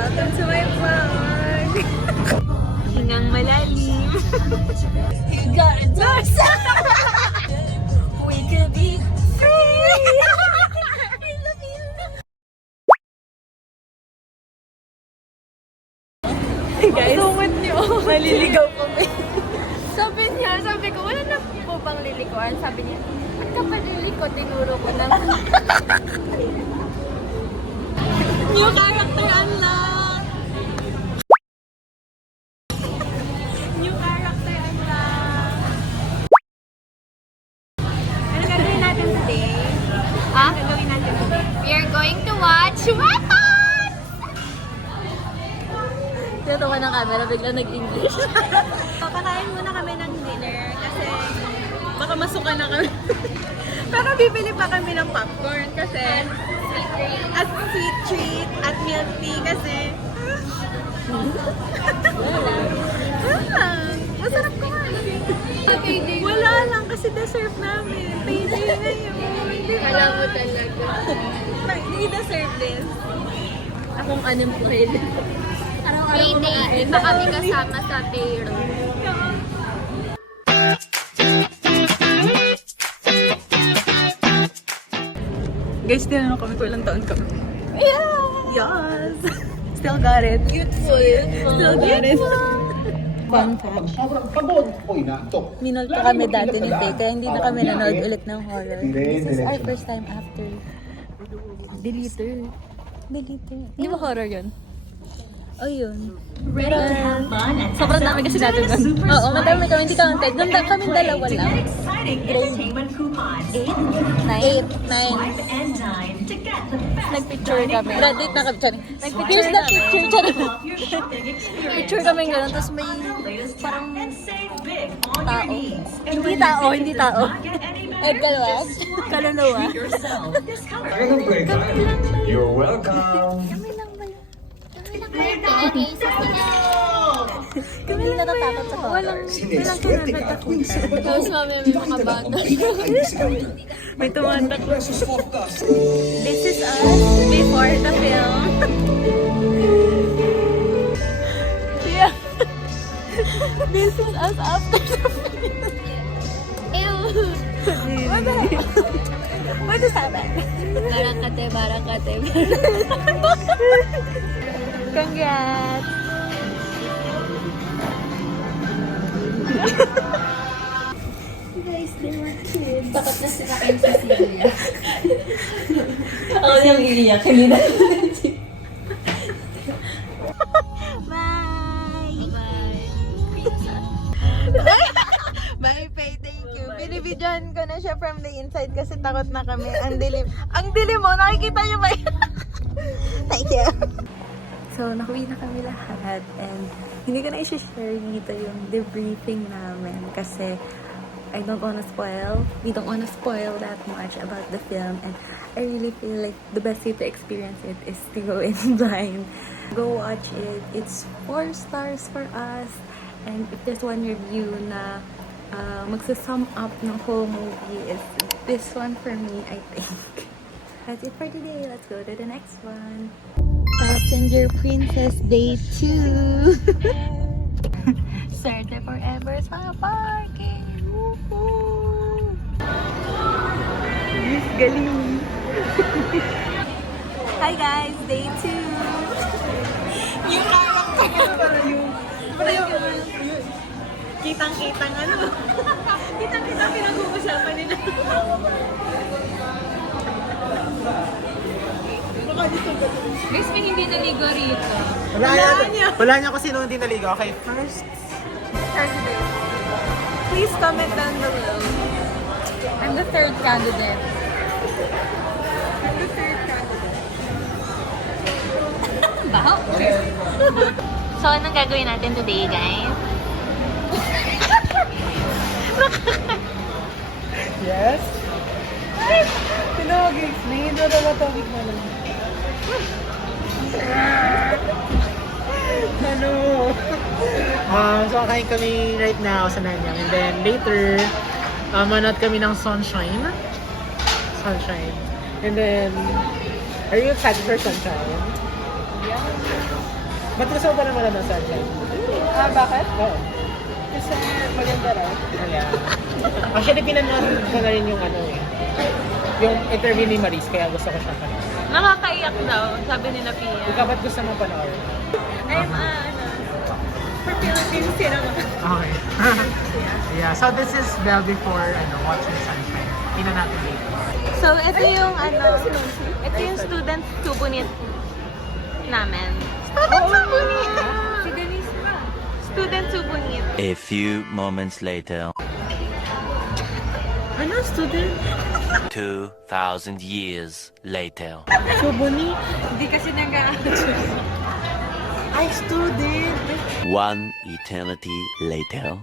Welcome to my vlog! Hingang malalim. You got a dose! We could be free! I love you! Hey guys, maliligaw kami. Sabi ko, wala na po bang lilikuan? Sabi niya, ba't ka pa liliko? Tinuro ko na. New character unlock! New character unlock! Ano gagawin natin today? Ah? Ano gagawin natin today? We are going to watch Weapon! Tinatawa ng camera, bigla nag-English. Kakain muna kami ng dinner kasi baka masuka na kami. Pero bibili pa kami ng popcorn kasi at sweet treat at milk tea kasi masarap ko nga. Wala lang kasi deserve namin. Payday ngayon. Di ba? Alam mo talaga. We deserve this. Akong unemployed. Araw-araw Payday, kumakain. iba kami kasama sa payroll. Guys, tinanong kami kung ilang taon kami. Yeah! Yes! Still got it. Beautiful. Still got it. Fun fact. Sobrang pagod ko inaantok. Minolto kami dati ni Faye, kaya hindi na kami nanood ulit ng horror. This is our first time after Deleter. Hindi ba horror yun? Oh, yun. Pero, sobrang dami kasi natin nun. Oo, madami kami, hindi counted. Nung kaming dalawa lang. Grade 8, 9. Nagpicture kami. Graduate na kami. Here's the picture. Picture kami gano'n, tapos may parang tao. Hindi tao. Kalawag? Kaluluwa? You're welcome. Kami lang natatakot sa horror. Walang kinagat ako. Tapos mamaya may mga bata. May tumatakot. This is us before the film. Yeah. This is us after the film. Ew! What just happened? Barakate. Congrats! Guys, they were cute. Bakit na sila kayo sa Celia? Ako yung iiyak. Kanina. Bye! Bye, Faye. Thank you. Binibidyohan ko na siya from the inside kasi takot na kami. Ang dilim. Ang dilim mo! Nakikita niyo ba yun? Thank you. So, nakauwi na kami lahat and hindi ko na i-share dito yung debriefing namin kasi I don't wanna spoil. We don't wanna spoil that much about the film and I really feel like the best way to experience it is to go in blind. Go watch it. It's 4 stars for us and if there's one review na magsa-sum up ng whole movie is this one for me, I think. That's it for today. Let's go to the next one. Passenger Princess Day 2. Serte forever sa parking. Woohoo! Yes, galing. Hi guys, Day 2. Yung character. yung kitang-kitang ano. Kitang-kitang pinag-uusapan nila. Guys, may hindi naligo rito. Wala niya kasi nung hindi naligo. Okay, first. Please comment down below. I'm the third candidate. Baho. So, anong gagawin natin today, guys? Yes. Tinawagin. Nahihintay na matawag mo lang. Ano? So, kakain kami right now sa Nanyang. And then later, manood kami ng Sunshine. And then, are you excited for Sunshine? Ba't gusto mo ba naman ng sunshine? Bakit? Oo. Kasi maganda raw. Kaya. Actually, pinanood ko na rin yung yung interview ni Maris, kaya gusto ko siya panood. Nakakaiyak daw, sabi ni na Pia. Ikaw ba't gusto mo panood? I'm, for Philippine cinema. Okay. Yeah, so this is Bell before watching sunshine. Tingnan natin dito. So, ito yung ito yung student subunit namin. Student subunit! Si Denise pa. Student subunit. A few moments later. Ano, student? 2,000 years later. Subuni? Hindi kasi nag-aaral. Ay, student! One eternity later.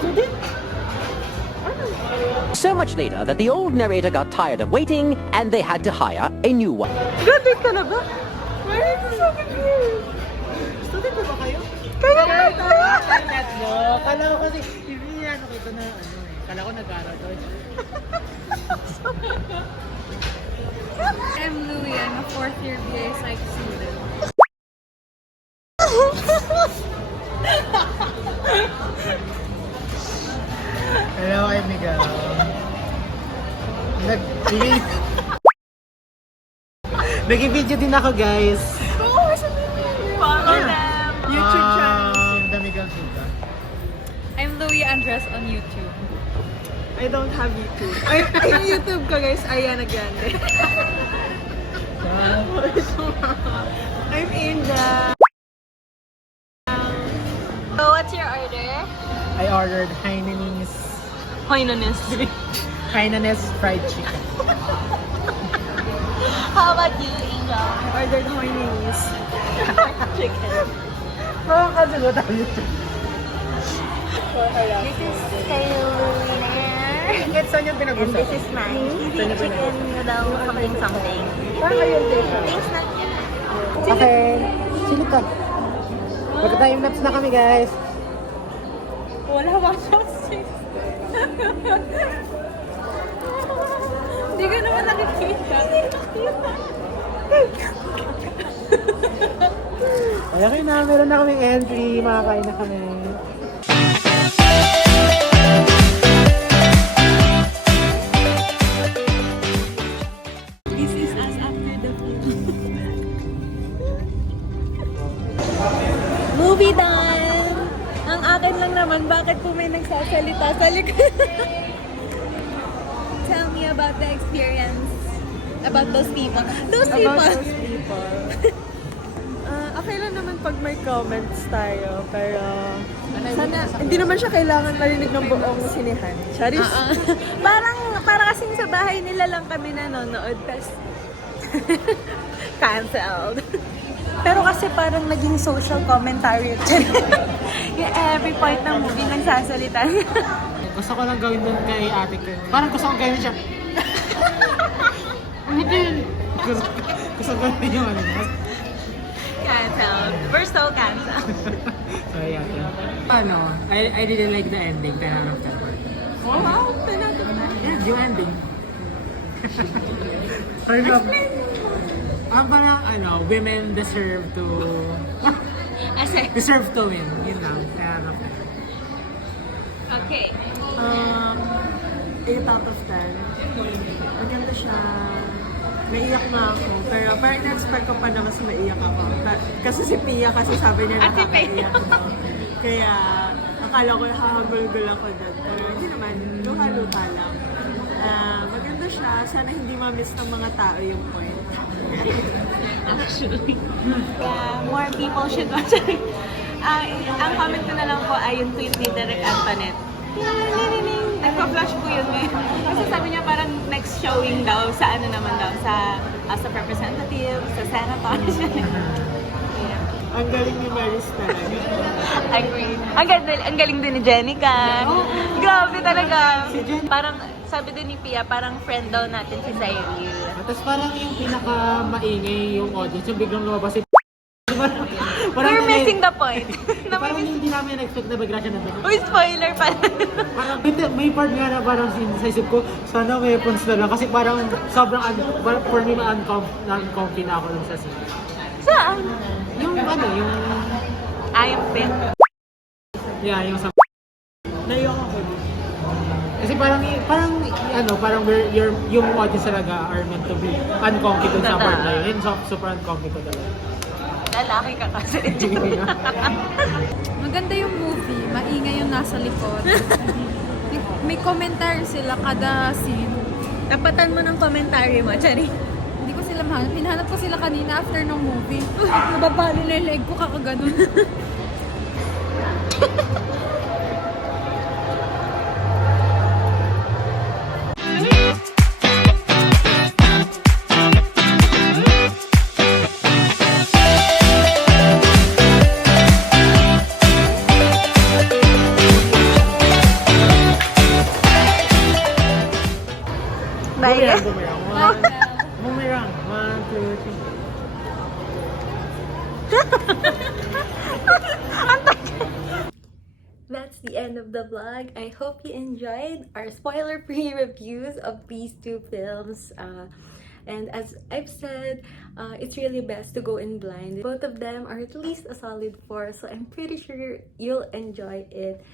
Student? So much later that the old narrator got tired of waiting and they had to hire a new one. Graduate ka na ba? Why are you so confused? Student ba kayo? Kaya Kaya tatlo. Kala ko kasi, hindi kita na kala ko nag-aaral daw. I'm Louie. I'm a fourth year BA Psych student. Hello, I'm Miguel. Nag-video din ako, guys. Follow them. YouTube channel. The Miguel Vita. I'm Louie Andres on YouTube. I don't have YouTube. Ay, yung YouTube ko guys, Ariana Grande. I'm Inda. So, what's your order? I ordered Hainanese fried chicken. How about you, Angel? I ordered Hoinese. Chicken. Makakasagot tayo. This is kayo winner. Saan yung And pinag-usap? this is mine. Chicken noodle something something. Thanks na. Okay, silip ka. Magka-time lapse na kami, guys. Wala ba chopsticks? Hindi ko naman nakikita. Okay na, meron na kaming entry. Makakain na kami. This is us after the movie time! Ang akin lang naman, bakit po may nagsasalita sa likod? Tell me about the experience. About those people. Those people! About those people. Okay lang naman pag may comments tayo, pero sana, hindi naman siya kailangan marinig ng buong sinihan. Charis? Para kasing sa bahay nila lang kami nanonood, tas cancelled. Pero kasi parang naging social commentary. Yung every point ng movie nagsasalita. Gusto ko lang gawin doon kay ate ko. Parang gusto kong gawin siya. Gusto ko gawin yung Cancelled. We're so cancelled. Sorry, ate. I didn't like the ending. 10 out of 10. Oh, wow. 10 out of 10. Yeah, yung ending. Parang women deserve to deserve to win. Yun lang. 10 out of 10. Okay. 8 out of 10. Maganda siya. Naiyak na ako. Pero parang na-expect ko pa na mas maiyak ako. Kasi si Pia kasi sabi niya At si Pia. nakakaiyak daw. Kaya akala ko hahagulgul ako doon. Pero hindi naman. Luha-luha lang. Maganda siya. Sana hindi ma-miss ng mga tao yung point. Actually. More people should watch it. Ang comment ko na lang po ay yung tweet ni Derek Antoinette. Nagpa-flash ko yun ngayon. Kasi sabi niya parang next showing daw sa ano naman daw, sa House of Representatives, sa Senator. Ang galing ni Maris talaga. Agree. Ang galing din ni Jenica. Grabe talaga. Parang, sabi din ni Pia, parang friend daw natin si Cyril. Tapos parang yung pinaka-maingay yung audience, yung biglang lumabas si We're missing the point. Parang hindi namin expect na bigla siya nandun. Uy, spoiler pa. Parang may part nga na parang sa isip ko, sana weapons na lang. Kasi parang sobrang, for me, non-comfy na ako dun sa scene. Saan? Yung yung... Yung pin. Yeah, yung sa... Naiyak ako dun. Kasi parang yung audience talaga are meant to be uncomfy dun sa part na yun. Yun, super uncomfy ko talaga. Lalaki ka kasi. Maganda yung movie, maingay yung nasa likod. May commentary sila kada scene. Tapatan mo ng commentary mo, Chari. Hindi ko sila mahanap. Hinahanap ko sila kanina after ng movie. Nababali na yung leg ko kakaganon. Bye. Boomerang. Boomerang. 1, 2, 3. That's the end of the vlog. I hope you enjoyed our spoiler-free reviews of these two films. And as I've said, it's really best to go in blind. Both of them are at least a solid 4, so I'm pretty sure you'll enjoy it,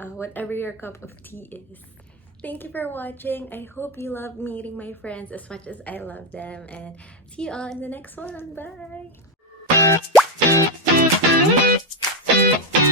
whatever your cup of tea is. Thank you for watching. I hope you love meeting my friends as much as I love them. And see you all in the next one. Bye!